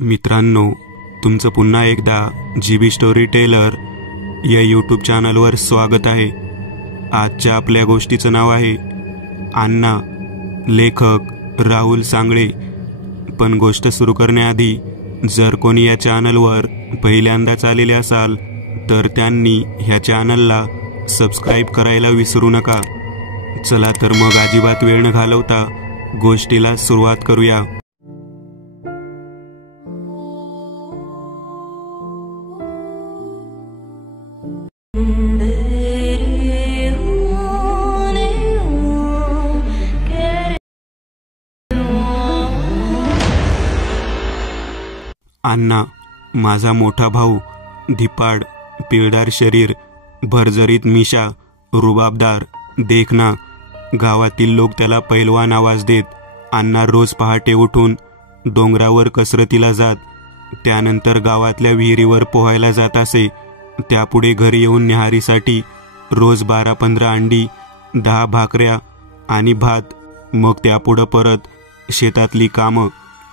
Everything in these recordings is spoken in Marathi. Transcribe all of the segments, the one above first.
मित्रांनो, तुमचं पुन्हा एकदा जीबी स्टोरी टेलर या यूट्यूब चॅनलवर स्वागत आहे। आजच्या आपल्या गोष्टीचं नाव आहे अण्णा, लेखक राहुल सांगळे। पण गोष्ट सुरू करण्याआधी जर कोणी या चॅनलवर पहिल्यांदाच आलेले असाल तर त्यांनी ह्या चॅनलला सबस्क्राईब करायला विसरू नका। चला तर मग अजिबात वेळ न घालवता गोष्टीला सुरुवात करूया। अण्णा, माझा मोठा भाऊ, धिपाड, पिळदार शरीर, भरजरीत मिशा, रुबाबदार, देखना। गावातील लोक त्याला पैलवान आवाज देत। अण्णा रोज पहाटे उठून डोंगरावर कसरतीला जात, त्यानंतर गावातल्या विहिरीवर पोहायला जात असे। त्यापुढे घरी येऊन न्याहारीसाठी रोज 12-15 अंडी, 10 भाकऱ्या आणि भात, मग त्यापुढं परत शेतातली कामं,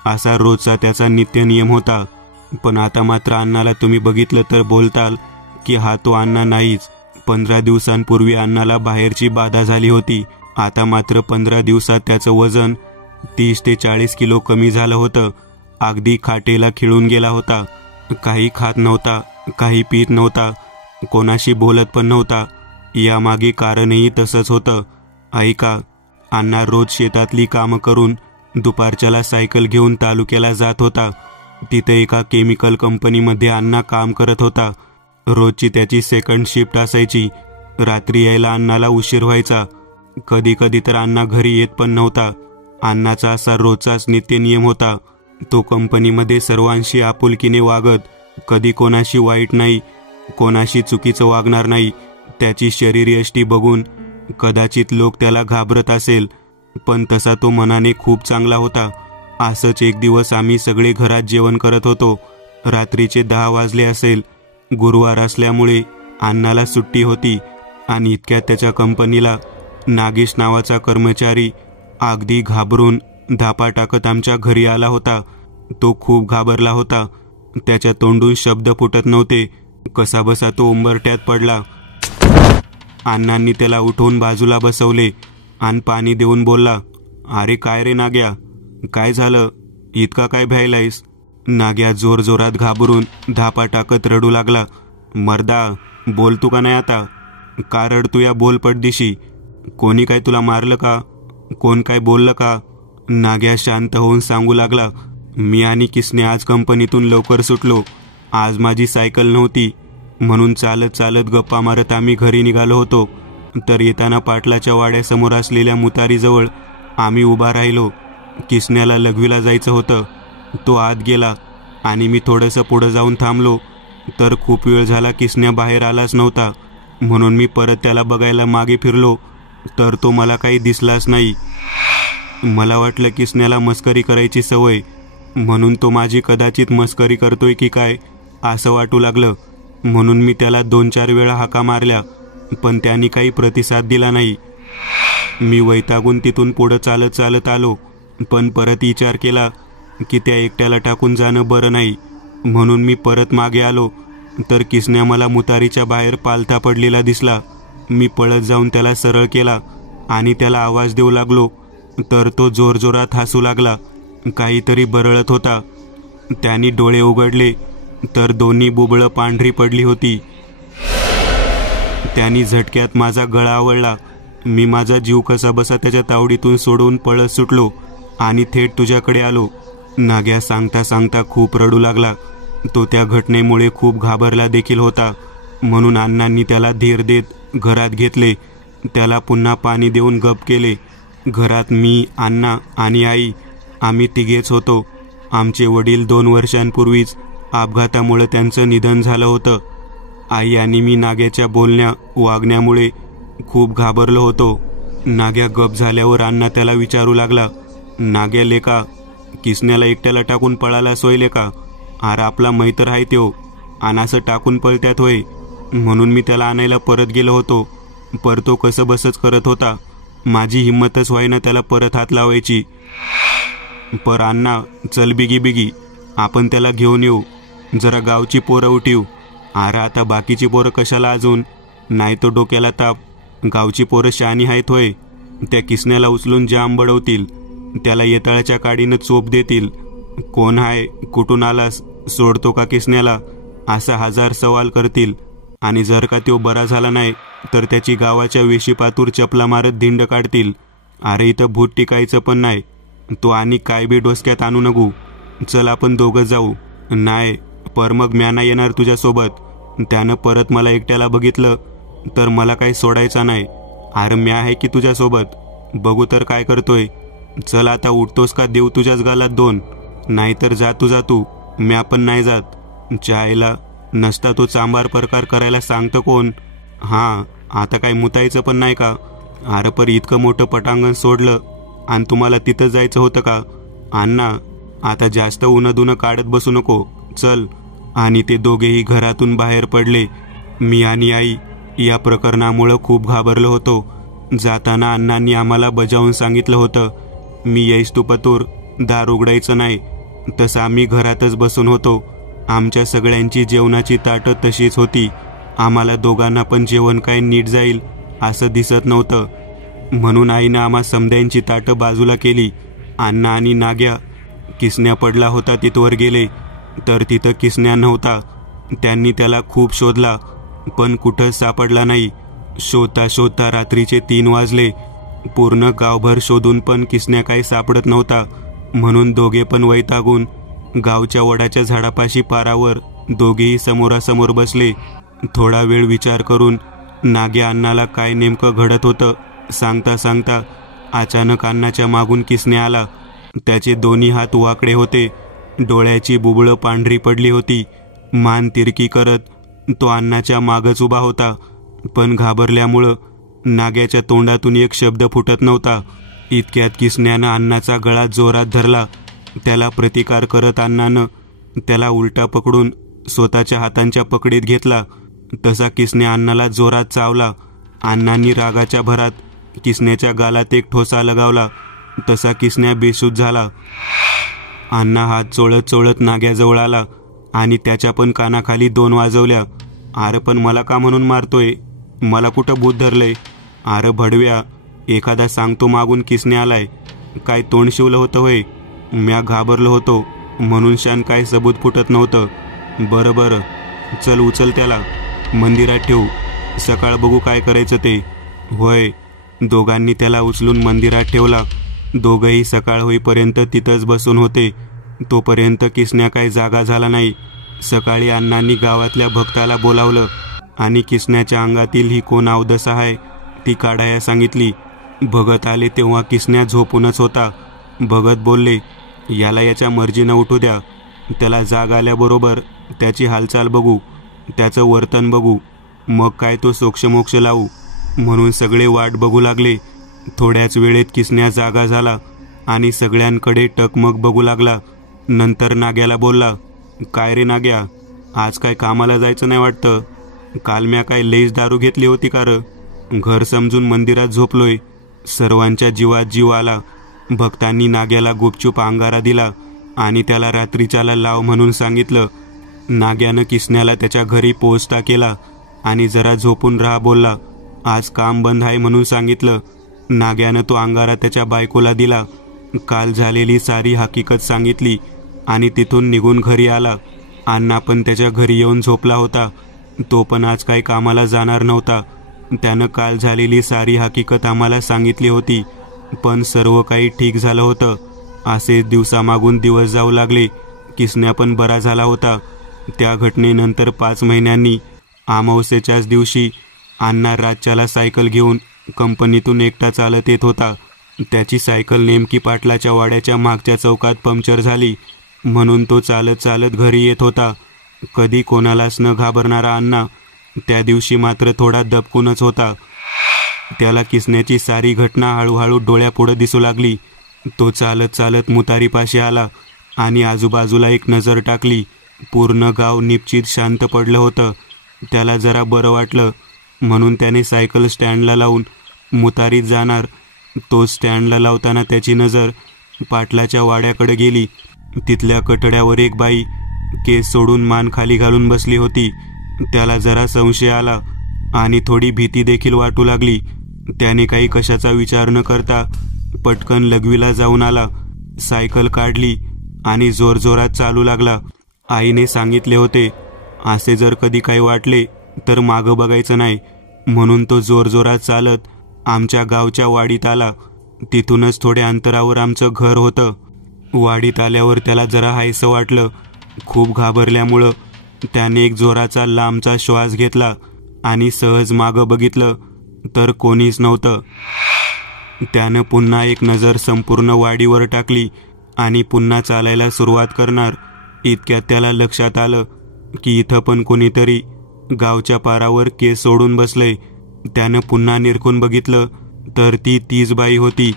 असा रोजचा त्याचा नित्य नियम होता। पण आता मात्र अण्णाला तुम्ही बघितलं तर बोलताल की हा तो अण्णा नाहीच। 15 दिवसांपूर्वी अण्णाला बाहेरची बाधा झाली होती। आता मात्र 15 दिवसात त्याचं वजन 30 ते 40 किलो कमी झालं होतं। अगदी खाटेला खिळून गेला होता। काही खात नव्हता, काही पीत नव्हता, कोणाशी बोलत पण नव्हता। यामागे कारणही तसंच होतं। ऐका, अण्णा रोज शेतातली कामं करून दुपारच्याला सायकल घेऊन तालुक्याला जात होता। तिथे एका केमिकल कंपनीमध्ये अण्णा काम करत होता। रोजची त्याची सेकंड शिफ्ट असायची। रात्री यायला अण्णाला उशीर व्हायचा। कधी कधी तर अण्णा घरी येत पण नव्हता। अण्णाचा असा रोजचाच नित्य नियम होता। तो कंपनीमध्ये सर्वांशी आपुलकीने वागत, कधी कोणाशी वाईट नाही, कोणाशी चुकीचं वागणार नाही। त्याची शरीरयष्टी बघून कदाचित लोक त्याला घाबरत असेल, पण तसा तो मनाने खूप चांगला होता। असंच एक दिवस आम्ही सगळे घरात जेवण करत होतो। रात्रीचे 10 वाजले असेल। गुरुवार असल्यामुळे अण्णाला सुट्टी होती आणि इतक्यात त्याच्या कंपनीला नागेश नावाचा कर्मचारी अगदी घाबरून धापा टाकत आमच्या घरी आला होता। तो खूप घाबरला होता। त्याच्या तोंडून शब्द फुटत नव्हते। कसाबसा तो उंबरठ्यात पडला। अण्णांनी त्याला उठवून बाजूला बसवले आणि पाणी देऊन बोलला, "अरे काय रे नाग्या, काय झालं? इतका काय भ्यायलायस?" नाग्या जोरजोरात घाबरून धापा टाकत रडू लागला। "मर्दा, बोलतू का नाही आता? का रडतू या बोल पडदिशी? कोणी काय तुला मारलं का? कोण काय बोललं का?" नाग्या शांत होऊन सांगू लागला, "मी आणि किसने आज कंपनीतून लवकर सुटलो। आज माझी सायकल नव्हती, म्हणून चालत चालत गप्पा मारत आम्ही घरी निघालो होतो। तर येताना पाटलाच्या वाड्यासमोर असलेल्या मुतारीजवळ आम्ही उभा राहिलो। किसन्याला लघवीला जायचं होतं। तो आत गेला आणि मी थोडंसं पुढं जाऊन थांबलो, तर खूप वेळ झाला किसन्या बाहेर आलाच नव्हता। म्हणून मी परत त्याला बघायला मागे फिरलो, तर तो मला काही दिसलाच नाही। मला वाटलं किसन्याला मस्करी करायची सवय, म्हणून तो माझी कदाचित मस्करी करतोय की काय असं वाटू लागलं। म्हणून मी त्याला 2-4 वेळा हाका मारल्या, पण त्याने काही प्रतिसाद दिला नाही। मी वैतागून तिथून पुढं चालत चालत आलो, पण परत विचार केला की त्या एकट्याला टाकून जाणं बरं नाही। म्हणून मी परत मागे आलो, तर किसन्या मला मुतारीच्या बाहेर पालथा पडलेला दिसला। मी पळत जाऊन त्याला सरळ केला आणि त्याला आवाज देऊ लागलो, तर तो जोरजोरात हसू लागला। काहीतरी बरळत होता। त्याने डोळे उघडले तर दोन्ही बुबळं पांढरी पडली होती। त्याने झटक्यात माझा गळा आवळला। मी माझा जीव कसाबसा त्याच्या तावडीतून सोडून पळत सुटलो आणि थेट तुझ्याकडे आलो। नाग्या सांगता सांगता खूप रडू लागला। तो त्या घटनेमुळे खूप घाबरला देखील होता। म्हणून अण्णांनी त्याला धीर देत घरात घेतले। त्याला पुन्हा पाणी देऊन गप केले। घरात मी, अण्णा आणि आई, आम्ही तिघेच होतो। आमचे वडील 2 वर्षांपूर्वीच अपघातामुळे त्यांचं निधन झालं होतं। आई आणि मी नाग्याच्या बोलण्या वागण्यामुळे खूप घाबरलो होतो। नाग्या गप झाल्यावर अण्णा त्याला विचारू लागला, "नाग्या लेका, किसन्याला एकट्याला टाकून पळाला सोयले का? अरे आपला मैत्र आहे त्यो, आणि असं टाकून पळत्यात होय? म्हणून मी त्याला आणायला परत गेलो होतो, पर तो कसं बसच करत होता। माझी हिंमतच व्हायना त्याला परत हात लावायची। पर अण्णा, चल बिगी बिगी, आपण त्याला घेऊन येऊ. जरा गावची पोरं उठीव. अरे आता बाकीची पोरं कशाला अजून? नाही तो डोक्याला ताप. गावची पोरं शहाणी आहेत होय. त्या किसन्याला उचलून जाम बडवतील. त्याला येताळ्याच्या काडीनं चोप देतील. कोण आहे, कुठून आलास, सोडतो का किसन्याला, असा 1000 सवाल करतील. आणि जर का तो बरा झाला नाही तर त्याची गावाच्या वेशीपातूर चपला मारत धिंड काढतील. अरे इथं भूत टिकायचं पण नाही. तो आणि काय बी डोसक्यात आणू नको. चल आपण दोघं जाऊ. नाही पर मग म्या नाही येणार तुझ्यासोबत. त्यानं परत मला एकट्याला बघितलं तर मला काही सोडायचा नाही. अरे म्या आहे की तुझ्यासोबत. बघू तर काय करतोय. चल आता उठतोस का देऊ तुझ्याच गालात 2. नाहीतर जा तू. म्या पण नाही जात. चायला नसता तो चांबार प्रकार करायला सांगतं कोण. हां आता काय मुतायचं पण नाही का. अरे पर इतकं मोठं पटांगण सोडलं आणि तुम्हाला तिथं जायचं होतं का. अण्णा आता जास्त उन्हदुनं काढत बसू नको. चल. आणि ते दोघेही घरातून बाहेर पडले. मी आणि आई या प्रकरणामुळं खूप घाबरलो होतो. जाताना अण्णांनी आम्हाला बजावून सांगितलं होतं, मी येईस तू पतूर, दार उघडायचं नाही. तसं आम्ही घरातच बसून होतो. आमच्या सगळ्यांची जेवणाची ताटं तशीच होती. आम्हाला दोघांना पण जेवण काय नीट जाईल असं दिसत नव्हतं. म्हणून आईनं आम्हा समद्यांची ताटं बाजूला केली. अण्णा आणि नाग्या किसन्या पडला होता तिथवर गेले तर तिथं किसन्या नव्हता. त्यांनी त्याला खूप शोधला पण कुठंच सापडला नाही. शोधता शोधता रात्रीचे 3 वाजले. पूर्ण गावभर शोधून पण किसन्या काही सापडत नव्हता. म्हणून दोघे पण वैतागून गावच्या वडाच्या झाडापाशी पारावर दोघेही समोरासमोर बसले. थोडा वेळ विचार करून नाग्या अण्णाला काय नेमकं घडत होतं सांगता सांगता अचानक अण्णाच्या मागून किसन्या आला. त्याचे दोन्ही हात वाकडे होते. डोळ्याची बुबळं पांढरी पडली होती. मान तिरकी करत तो अण्णाच्या मागच उभा होता. पण घाबरल्यामुळं नाग्याच्या तोंडातून एक शब्द फुटत नव्हता. इतक्यात किसन्यानं अण्णाचा गळा जोरात धरला. त्याला प्रतिकार करत अण्णानं त्याला उलटा पकडून स्वतःच्या हातांच्या पकडीत घेतला. तसा किसन्या अण्णाला जोरात चावला. अण्णांनी रागाच्या भरात किसन्याच्या गालात एक ठोसा लगावला. तसा किसन्या बेशुद्ध झाला. अण्णा हात चोळत चोळत नाग्याजवळ आला आणि त्याच्या पण कानाखाली 2 वाजवल्या. अरे पण मला का म्हणून मारतोय, मला कुठं भूत धरलंय. अरे भडव्या, एखादा सांगतो मागून किसन्या आलाय. काय तोंड शिवलं होतं होय. म्या घाबरलो होतो म्हणून शान काय सबूत फुटत नव्हतं. बरं बरं चल उचल त्याला, मंदिरात ठेवू, सकाळ बघू काय करायचं ते. होय. दोघांनी त्याला उचलून मंदिरात ठेवला. दोघंही सकाळ होईपर्यंत तिथंच बसून होते. तोपर्यंत किसन्या काय जागा झाला नाही. सकाळी अण्णांनी गावातल्या भक्ताला बोलावलं आणि किसन्याच्या अंगातील ही कोण अवदसा आहे ती काढायला सांगितली. भगत आले तेव्हा किसन्या झोपूनच होता. भगत बोलले, याला याच्या मर्जीनं उठू द्या. त्याला जाग आल्याबरोबर त्याची हालचाल बघू, त्याचं वर्तन बघू, मग काय तो सोक्षमोक्ष लावू. म्हणून सगळे वाट बघू लागले. थोड्याच वेळेत किसन्या जागा झाला आणि सगळ्यांकडे टकमक बघू लागला. नंतर नाग्याला बोलला, काय रे नाग्या, आज काय कामाला जायचं नाही वाटतं. काल म्या काय लईच दारू घेतली होती का र. घर समजून मंदिरात झोपलोय. सर्वांच्या जीवात जीव आला. भक्तांनी नाग्याला गुपचूप अंगारा दिला आणि त्याला रात्रीच्याला लाव म्हणून सांगितलं. नाग्यानं किसन्याला त्याच्या घरी पोहोचता केला आणि जरा झोपून राहा बोलला. आज काम बंद आहे म्हणून सांगितलं. नाग्यानं तो अंगारा त्याच्या बायकोला दिला. काल झालेली सारी हकीकत सांगितली आणि तिथून निघून घरी आला. अण्णा पण त्याच्या घरी येऊन झोपला होता. तो पण आज काही कामाला जाणार नव्हता. त्यानं काल झालेली सारी हकीकत आम्हाला सांगितली होती. पण सर्व काही ठीक झालं होतं. असे दिवसामागून दिवस जाऊ लागले. किसन्या पण बरा झाला होता. त्या घटनेनंतर 5 महिन्यांनी अमावस्येच्याच दिवशी अण्णा रातच्याला सायकल घेऊन कंपनीतून एकटा चालत येत होता. त्याची सायकल नेमकी पाटलाच्या वाड्याच्या मागच्या चौकात पंक्चर झाली. म्हणून तो चालत चालत घरी येत होता. कधी कोणालाच न घाबरणारा अण्णा त्या दिवशी मात्र थोडा दबकूनच होता. त्याला किसन्याची सारी घटना हळूहळू डोळ्यापुढं दिसू लागली. तो चालत चालत मुतारीपाशी आला आणि आजूबाजूला एक नजर टाकली. पूर्ण गाव निश्चित शांत पडलं होतं. त्याला जरा बरं वाटलं म्हणून त्याने सायकल स्टँडला लावून मुतारीत जाणार. तो स्टँडला लावताना त्याची नजर पाटलाच्या वाड्याकडे गेली. तिथल्या कठड्यावर एक बाई केस सोडून मान खाली घालून बसली होती. त्याला जरा संशय आला आणि थोडी भीती देखील वाटू लागली. त्याने काही कशाचा विचार न करता पटकन लघवीला जाऊन आला, सायकल काढली आणि जोरजोरात चालू लागला. आईने सांगितले होते, असे जर कधी काही वाटले तर मागं बघायचं नाही, म्हणून तो जोरजोरात चालत आमच्या गावच्या वाडीत आला. तिथूनच थोड्या अंतरावर आमचं घर होतं. वाडीत आल्यावर त्याला जरा हायसं वाटलं. खूप घाबरल्यामुळं त्याने एक जोराचा लांबचा श्वास घेतला आणि सहज मागं बघितलं तर कोणीच नव्हतं. त्यानं पुन्हा एक नजर संपूर्ण वाडीवर टाकली आणि पुन्हा चालायला सुरुवात करणार इतक्यात त्याला लक्षात आलं की इथं पण कोणीतरी गावच्या पारावर केस सोडून बसलंय. त्यानं पुन्हा निरखून बघितलं तर ती तीच बाई होती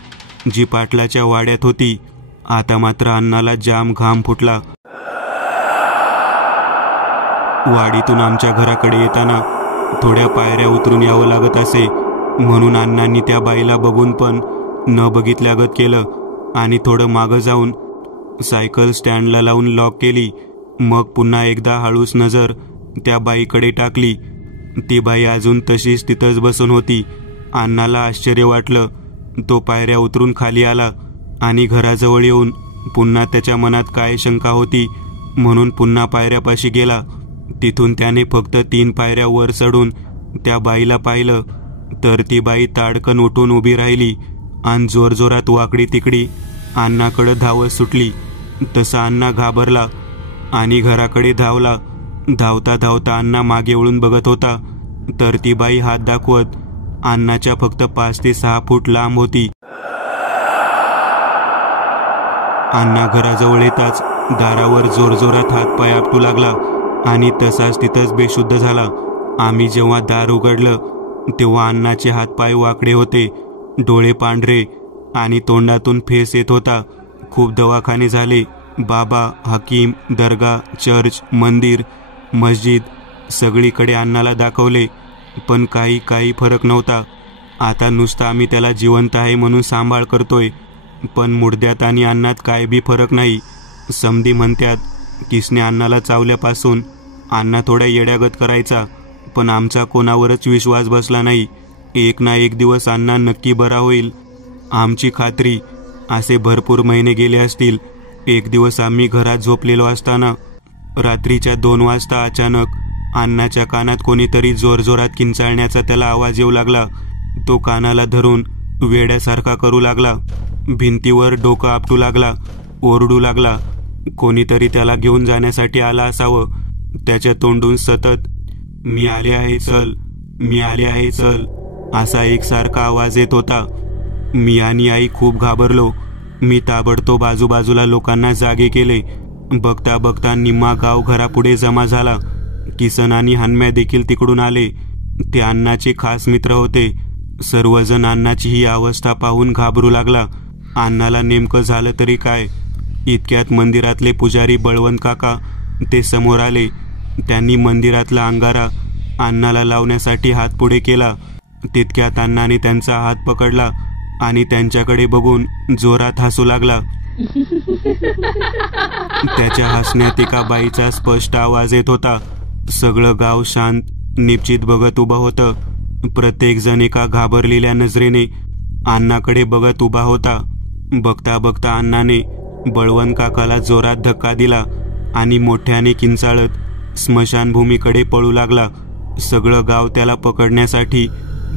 जी पाटलाच्या वाड्यात होती. आता मात्र अण्णाला जाम घाम फुटला. वाडीतून आमच्या घराकडे येताना थोड्या पायऱ्या उतरून यावं लागत असे, म्हणून अण्णांनी त्या बाईला बघून पण न बघितल्यागत केलं आणि थोडं मागं जाऊन सायकल स्टँडला लावून लॉक केली. मग पुन्हा एकदा हळूच नजर त्या बाईकडे टाकली. ती बाई अजून तशीच तिथंच बसून होती. अण्णाला आश्चर्य वाटलं. तो पायऱ्या उतरून खाली आला आणि घराजवळ येऊन पुन्हा त्याच्या मनात काय शंका होती म्हणून पुन्हा पायऱ्यापाशी गेला. तिथून त्याने फक्त 3 पायऱ्या वर चढून त्या बाईला पाहिलं तर ती बाई ताडकन उठून उभी राहिली आणि जोरजोरात वाकडी तिकडी अण्णाकडे धावत सुटली. तसा अण्णा घाबरला आणि घराकडे धावला. धावता धावता अण्णा मागे वळून बघत होता तर ती बाई हात दाखवत अण्णाच्या फक्त 5 ते 6 फूट लांब होती. अण्णा घराजवळ येताच दारावर जोरजोरात हात पाय आपटू लागला आणि तसाच तिथंच बेशुद्ध झाला. आम्ही जेव्हा दार उघडलं तेव्हा अण्णाचे हात पाय वाकडे होते, डोळे पांढरे आणि तोंडातून फेस येत होता. खूप दवाखाने झाले. बाबा, हकीम, दर्गा, चर्च, मंदिर, मस्जिद सगळीकडे अण्णाला दाखवले, पण काही फरक नव्हता. आता नुसतं आम्ही त्याला जिवंत आहे म्हणून सांभाळ करतोय, पण मुडद्यात आणि अन्नात काय बी फरक नाही. समधी म्हणतात किसने अण्णाला चावल्यापासून अण्णा थोड्या येड्यागत करायचा, पण आमचा कोणावरच विश्वास बसला नाही. एक ना एक दिवस अण्णा नक्की बरा होईल, आमची खात्री. असे भरपूर महिने गेले असतील. एक दिवस आम्ही घरात झोपलेलो असताना रात्रीच्या 2 वाजता अचानक अण्णाच्या कानात कोणीतरी जोरजोरात किंचाळण्याचा त्याला आवाज येऊ लागला. तो कानाला धरून वेड्यासारखा करू लागला, भिंतीवर डोकं आपटू लागला, ओरडू लागला. कोणीतरी त्याला घेऊन जाण्यासाठी आला असावं. त्याच्या तोंडून सतत मी आले आहे चल, मी आले आहे चल असा एकसारखा आवाज येत होता. मी आणि आई खूप घाबरलो. मी ताबडतोब आजूबाजूला लोकांना जागे केले. बघता बघता निम्मा गाव घरापुढे जमा झाला. किसन आणि हन्म्या देखील तिकडून आले. ते अण्णाचे खास मित्र होते. सर्वजण अण्णाची ही अवस्था पाहून घाबरू लागला. अण्णाला नेमकं झालं तरी काय? इतक्यात मंदिरातले पुजारी बळवंत काका ते समोर आले. त्यांनी मंदिरातला अंगारा अण्णाला लावण्यासाठी हात पुढे केला. तितक्यात अण्णाने त्यांचा हात पकडला आणि त्यांच्याकडे बघून जोरात हसू लागला. त्याच्या हसण्यात एका बाईचा स्पष्ट आवाज येत होता. सगळं गाव शांत निश्चित बघत उभं होतं. प्रत्येक जण एका घाबरलेल्या नजरेने अण्णाकडे बघत उभा होता. बघता बघता अण्णाने बळवंत काकाला जोरात धक्का दिला आणि मोठ्याने किंचाळत स्मशानभूमीकडे पळू लागला. सगळं गाव त्याला पकडण्यासाठी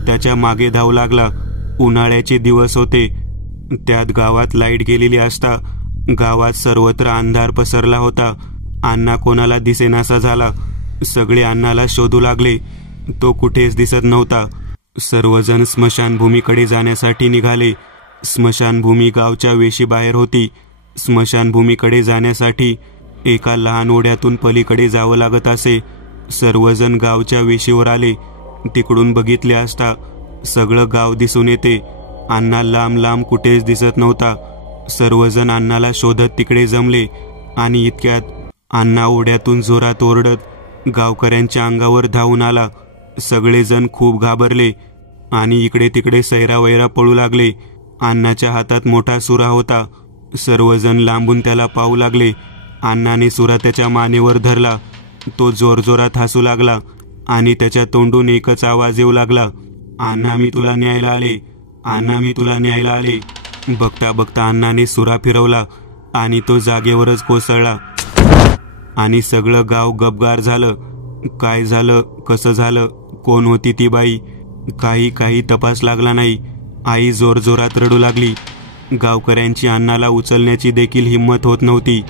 त्याच्या मागे धावू लागला. उन्हाळ्याचे दिवस होते. त्यात गावात लाईट गेलेली असता गावात सर्वत्र अंधार पसरला होता. अण्णा कोणाला दिसेनासा झाला. सगळे अण्णाला शोधू लागले. तो कुठेच दिसत नव्हता. सर्वजण स्मशानभूमीकडे जाण्यासाठी निघाले. स्मशानभूमी गावच्या वेशीबाहेर होती. स्मशानभूमीकडे जाण्यासाठी एका लहान ओढ्यातून पलीकडे जावं लागत असे. सर्वजण गावच्या वेशीवर आले. तिकडून बघितले असता सगळं गाव दिसून येते. अण्णा लांब लांब कुठेच दिसत नव्हता. सर्वजण अण्णाला शोधत तिकडे जमले आणि इतक्यात अण्णा ओढ्यातून जोरात ओरडत गावकऱ्यांच्या अंगावर धावून आला. सगळेजण खूप घाबरले आणि इकडे तिकडे सैरावैरा पळू लागले. अण्णाच्या हातात मोठा सुरा होता. सर्वजण लांबून त्याला पाहू लागले. अण्णाने सुरा त्याच्या मानेवर धरला. तो जोरजोरात हसू लागला आणि त्याच्या तोंडून एकच आवाज येऊ लागला, अण्णा मी तुला न्यायला आले, अण्णा मी तुला न्यायला आले. बघता बघता अण्णाने सुरा फिरवला आणि तो जागेवरच कोसळला आणि सगळं गाव गपगार झालं. काय झालं, कसं झालं, कोण होती ती बाई, काही तपास लागला नाही. आई जोरजोरात रडू लागली. गावकऱ्यांची अण्णाला उचलण्याची देखील हिंमत होत नव्हती.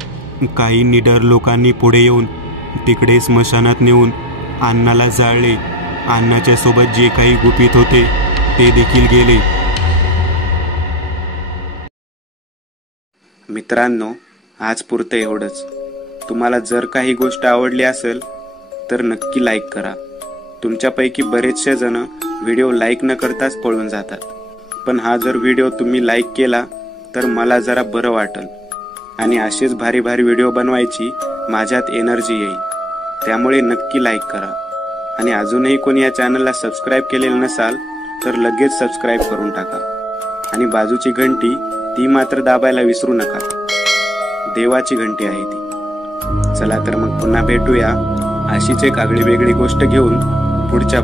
काही निडर लोकांनी पुढे येऊन तिकडे स्मशानात नेऊन अण्णाला जाळले. अण्णाच्या सोबत जे काही गुपित होते ते देखील गेले. मित्रांनो, आज पुरतं एवढंच. तुम्हाला जर काही गोष्ट आवडली असेल तर नक्की लाईक करा. तुमच्यापैकी बरेचसे जण व्हिडिओ लाईक न करताच पळून जातात, पण हा जर व्हिडिओ तुम्ही लाईक केला तर मला जरा बरं वाटेल आणि असेच भारी भारी व्हिडिओ बनवायची माझ्यात एनर्जी येईल. त्यामुळे नक्की लाईक करा आणि अजूनही कोणी या चॅनलला सबस्क्राईब केलेलं नसाल तर लगेच सबस्क्राईब करून टाका आणि बाजूची घंटी ती मात्र दाबायला विसरू नका. देवाची घंटी आहे ती. चला तर मग पुन्हा भेटूया अशीच एक आगळी वेगळी गोष्ट घेऊन पुढच्या